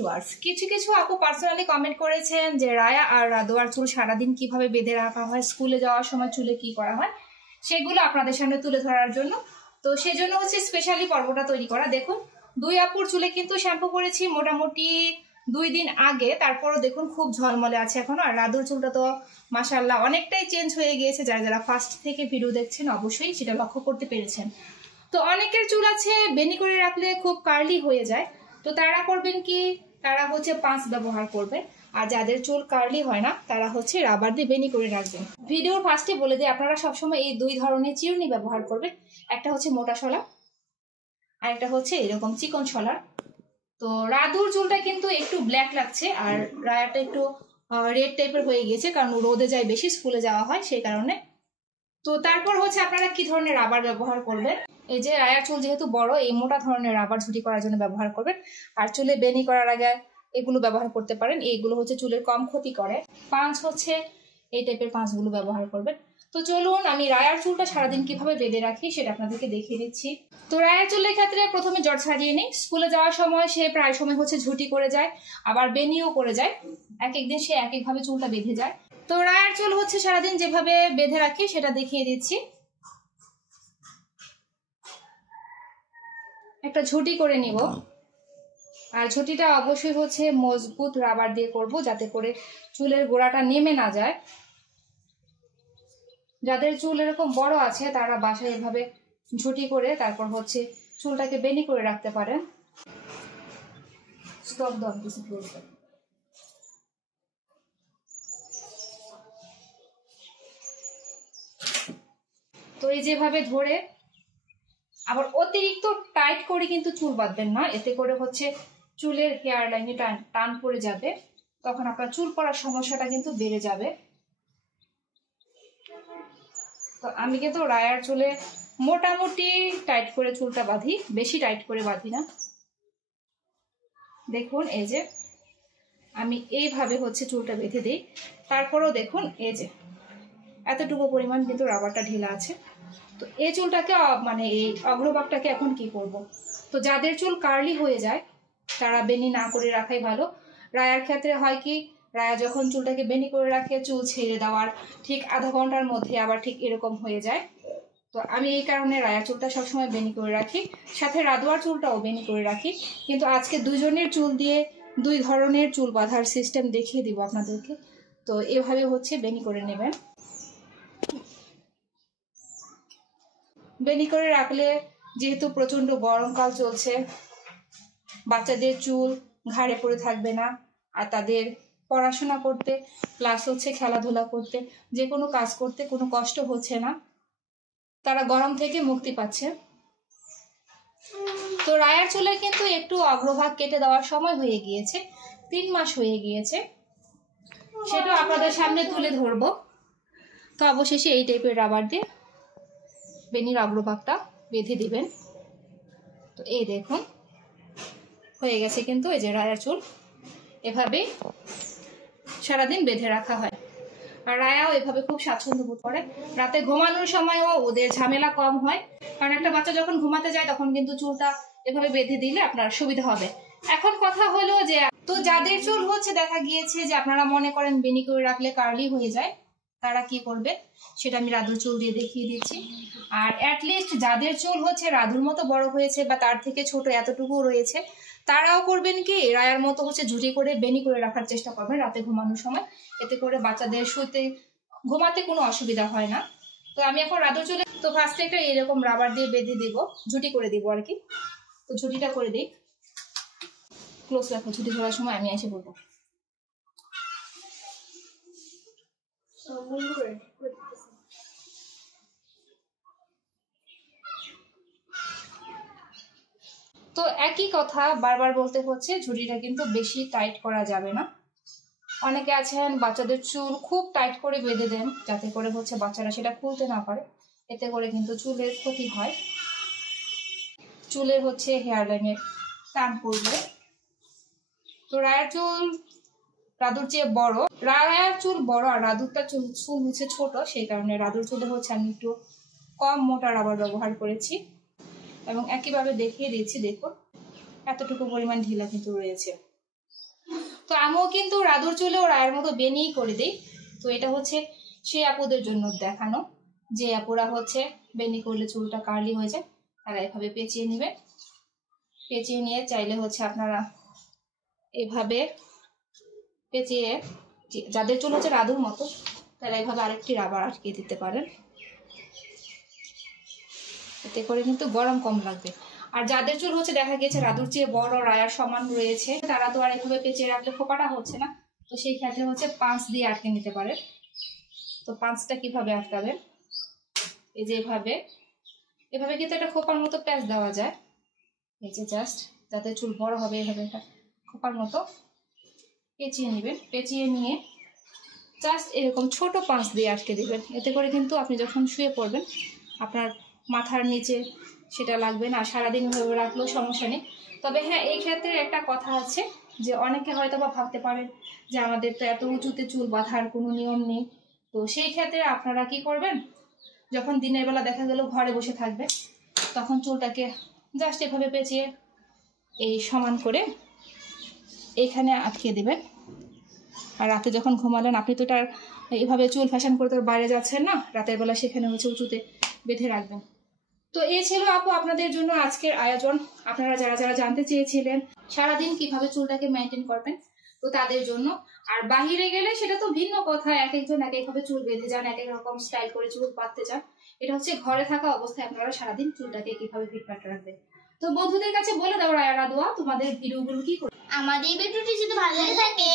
Viewers, কিছু কিছু আপু পার্সোনালি কমেন্ট করেছেন যে রায়া আর রাদোয়ার চুল সারাদিন কিভাবে বেঁধে রাখা হয়, স্কুলে যাওয়ার সময় চুলে কি করা হয়, সেগুলো আপনাদের সামনে তুলে ধরার জন্য। তো সেজন্য হচ্ছে স্পেশালি পর্বটা তৈরি করা। দেখুন, দুই আপুর চুলে কিন্তু শ্যাম্পু করেছি মোটামুটি 2 দিন আগে, তারপরও দেখুন খুব ঝলমলে আছে এখনো। আর রাদুর চুলটা তো মাশাআল্লাহ অনেকটাই চেঞ্জ হয়ে গিয়েছে। যারা যারা ফার্স্ট থেকে ভিডিও দেখছেন অবশ্যই সেটা লক্ষ্য করতে পেরেছেন। তো অনেকের চুল আছে বেনি করে রাখলে খুব কার্লি হয়ে যায়, তো তারা করবেন কি, তারা হচ্ছে পাঁচ ব্যবহার করবেন। আর যাদের চুল কার্লি হয় না তারা হচ্ছে রাবার দিয়ে বেনি করে রাখবেন। ভিডিওর ফার্স্টে বলে দিই, আপনারা সবসময় এই দুই ধরনের চিরুনি ব্যবহার করবেন। একটা হচ্ছে মোটা শলা আর একটা হচ্ছে এরকম চিকন শলার। তো রাধুর চুলটা কিন্তু একটু ব্ল্যাক লাগছে আর রায়াটা একটু রেড টাইপের হয়ে গিয়েছে, কারণ রোদে যায় বেশি, স্কুলে যাওয়া হয় সেই কারণে। তো তারপর হচ্ছে আপনারা কি ধরনের রাবার ব্যবহার করবেন। এই যে রায়ার চুল যেহেতু বড়, এই মোটা ধরনের রাবার ঝুটি করার জন্য ব্যবহার করবেন। আর চুলে বেনি করার আগে এগুলো ব্যবহার করতে পারেন, এইগুলো হচ্ছে চুলের কম ক্ষতি করে। পাঁচ হচ্ছে এই টাইপের পাঁচগুলো ব্যবহার করবেন। তো চলুন আমি রায়ার চুলটা সারাদিন কিভাবে বেঁধে রাখি সেটা আপনাদেরকে দেখিয়ে দিচ্ছি। তো রায়ার চুলের ক্ষেত্রে প্রথমে জট ছাড়িয়ে নিই। স্কুলে যাওয়ার সময় সে প্রায় সময় হচ্ছে ঝুটি করে যায়, আবার বেনিও করে যায়। এক একদিন সে এক একভাবে চুলটা বেঁধে যায়। তো রায়ার চুল হচ্ছে সারাদিন যেভাবে বেঁধে রাখি সেটা দেখিয়ে দিচ্ছি। একটা ঝুটি করে নিব, আর ঝুটিটা অবশ্যই হচ্ছে মজবুত রাবার দিয়ে করব, যাতে করে চুলের গোড়াটা নেমে না যায়। যাদের চুল এরকম বড় আছে তারা বাসায় এভাবে ঝুটি করে তারপর হচ্ছে চুলটাকে বেনি করে রাখতে পারেন। স্টপ দাও কিছু ক্লোজ। তো এই যেভাবে ধরে, আবার অতিরিক্ত টাইট করে কিন্তু চুল বাঁধবেন না, এতে করে হচ্ছে চুলের হেয়ার লাইনে টান পড়ে যাবে, তখন আপনার চুল পড়ার সমস্যাটা কিন্তু বেড়ে যাবে। তো আমি কিন্তু রায়ার চুলে মোটামুটি টাইট করে চুলটা বাঁধি, বেশি টাইট করে বাঁধি না। দেখুন এই যে আমি এইভাবে হচ্ছে চুলটা বেঁধে দিই। তারপরেও দেখুন এই যে এতটুকু পরিমাণ কিন্তু রাবারটা ঢিলা আছে। তো এই চুলটাকে মানে এই অগ্রভাগটাকে এখন কি করব। তো যাদের চুল কার্লি হয়ে যায় তারা বেনি না করে রাখাই ভালো। রায়ার ক্ষেত্রে হয় কি, রায়া যখন চুলটাকে বেনি করে রাখে চুল ছেড়ে দেওয়ার ঠিক আধা ঘন্টার মধ্যে আবার ঠিক এরকম হয়ে যায়। তো আমি এই কারণে রায়ার চুলটা সবসময় বেনি করে রাখি, সাথে রাদোয়ার চুলটাও বেনি করে রাখি। কিন্তু আজকে দুজনের চুল দিয়ে দুই ধরনের চুল বাঁধার সিস্টেম দেখিয়ে দিব আপনাদেরকে। তো এভাবে হচ্ছে বেনি করে নেবেন। বেনি করে রাখলে যেহেতু প্রচন্ড গরমকাল চলছে, বাচ্চাদের চুল ঘাড়ে পড়ে থাকবে না, আর তাদের পড়াশোনা করতে প্লাস হচ্ছে খেলাধুলা করতে, যে কোনো কাজ করতে কোনো কষ্ট হচ্ছে না, তারা গরম থেকে মুক্তি পাচ্ছে। তো রায়ার চুলে কিন্তু একটু অগ্রভাগ কেটে দেওয়ার সময় হয়ে গিয়েছে, 3 মাস হয়ে গিয়েছে, সেটা আপনাদের সামনে তুলে ধরবো। তো অবশেষে এই টাইপের রাবার দিয়ে বেনির অগ্রভাগটা বেঁধে দিবেন। তো এই দেখুন হয়ে গেছে কিন্তু এই যে রায়ার চুল এভাবে সারাদিন বেঁধে রাখা হয়। আর রায়াও এভাবে খুব স্বাচ্ছন্দ্য বোধ করে। রাতে ঘুমানোর সময়ও ওদের ঝামেলা কম হয়, কারণ একটা বাচ্চা যখন ঘুমাতে যায় তখন কিন্তু চুলটা এভাবে বেঁধে দিলে আপনার সুবিধা হবে। এখন কথা হলো যে, তো যাদের চুল হচ্ছে দেখা গিয়েছে যে আপনারা মনে করেন বেনি করে রাখলে কার্লি হয়ে যায়, তারা কি করবে সেটা আমি রাধুর চুল দিয়ে দেখিয়ে দিচ্ছি। আর অ্যাটলিস্ট যাদের চুল হচ্ছে রাধুর মতো বড় হয়েছে বা তার থেকে ছোট এতটুকু রয়েছে, তারাও করবেন কি রায়ার মতো হচ্ছে ঝুটি করে বেনি করে রাখার চেষ্টা করবেন রাতে ঘুমানোর সময়। এতে করে বাচ্চাদের শুতে ঘুমাতে কোনো অসুবিধা হয় না। তো আমি এখন রাধুর চুলে তো ফার্স্টে একটা এরকম রাবার দিয়ে বেঁধে দিব, ঝুটি করে দিব আর কি। তো ঝুটিটা করে দিই, ক্লোজ রাখো, ঝুটি ধরার সময় আমি এসে বলবো। তো একই কথা বারবার বলতে হচ্ছে, ঝুটিটা কিন্তু বেশি টাইট করা যাবে না। অনেকে আছেন বাচ্চাদের চুল খুব টাইট করে বেঁধে দেন যাতে করে হচ্ছে বাচ্চারা সেটা খুলতে না পারে, এতে করে কিন্তু চুলের ক্ষতি হয়, চুলের হচ্ছে হেয়ার লাইনের টান পড়বে। তো রায়ার চুল রাধুর চেয়ে বড়, রায়ার চুল বড় আর রাধুরটা চুল হচ্ছে ছোট, সেই কারণে রাধুর চুলে হচ্ছে আমি একটু কম মোটা রাবার ব্যবহার করেছি এবং একইভাবে দেখিয়ে দিচ্ছি। দেখুন এতটুকু পরিমাণ ঢিলা কিন্তু রয়েছে। তো আমিও কিন্তু রাদুর চুলেও রায়ের মতো বেনি করে দিই। তো এটা হচ্ছে সেই আপুদের জন্য দেখানো, যে আপুরা হচ্ছে বেনি করলে চুলটা কার্লি হয়ে যায়, তারা এভাবে পেঁচিয়ে নেবে। পেঁচিয়ে নিয়ে চাইলে হচ্ছে আপনারা এভাবে পেঁচিয়ে, যাদের চুল হচ্ছে রাদুর মতো তারা এভাবে আরেকটি রাবার আটকে দিতে পারেন, এতে করে কিন্তু গরম কম লাগবে। আর যাদের চুল হচ্ছে দেখা গেছে রাদুর চেয়ে বড়, রায়ার সমান রয়েছে, তারা তো আর এভাবে পেঁচিয়ে রাখলে ফোপাটা হচ্ছে না, তো সেই ক্ষেত্রে হচ্ছে পাঁচ দিয়ে আটকে নিতে পারেন। তো পাঁচটা কিভাবে আটকাবেন, এই যে এভাবে কিন্তু একটা খোপার মতো প্যাচ দেওয়া যায়, এই যে জাস্ট যাতে চুল বড় হবে এভাবে একটা খোপার মতো পেঁচিয়ে নেবেন। পেঁচিয়ে নিয়ে জাস্ট এরকম ছোট পাঁচ দিয়ে আটকে দিবেন, এতে করে কিন্তু আপনি যখন শুয়ে পড়বেন আপনার মাথার নিচে সেটা লাগবে না। সারাদিন ভাবে রাখলেও সমস্যা নেই। তবে হ্যাঁ, এই ক্ষেত্রে একটা কথা আছে যে অনেকে হয়তো বা ভাবতে পারেন যে আমাদের তো এত উঁচুতে চুল বাঁধার কোনো নিয়ম নেই। তো সেই ক্ষেত্রে আপনারা কি করবেন, যখন দিনের বেলা দেখা গেল ঘরে বসে থাকবে, তখন চুলটাকে জাস্ট এভাবে পেঁচিয়ে এই সমান করে এইখানে আটকে দিবেন। আর রাতে যখন ঘুমালেন, আপনি তো তার এইভাবে চুল ফ্যাশন করে তো বাইরে যাচ্ছেন না, রাতের বেলা সেখানে হচ্ছে উঁচুতে বেঁধে রাখবেন। তো এই ছিল আপু আপনাদের জন্য আজকের আয়োজন। আপনারা যারা যারা জানতে চেয়েছিলেন সারাদিন কিভাবে চুলটাকে মেনটেন করবেন, তো তাদের জন্য। আর বাহিরে গেলে সেটা তো ভিন্ন কথা, এক একজন এক একভাবে চুল বেঁধে যান, এক এক রকম স্টাইল করে চুল বাঁধতে চান। এটা হচ্ছে ঘরে থাকা অবস্থায় আপনারা সারাদিন চুলটাকে কিভাবে ফিটফাট রাখবেন। তো বন্ধুদের কাছে বলে দাও রায়া দোয়া, তোমাদের ভিডিওগুলো কি করে। আমাদের ভিডিওটি যদি ভালো লেগে থাকে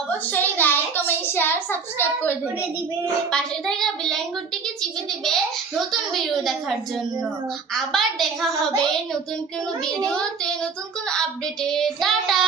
অবশ্যই লাইক, কমেন্ট, শেয়ার, সাবস্ক্রাইব করে দিবে। পাশে থাকা বেল আইকনটিকে চিপে দিবে নতুন ভিডিও দেখার জন্য। আবার দেখা হবে নতুন কোনো ভিডিওতে, নতুন কোনো আপডেটে। টাটা।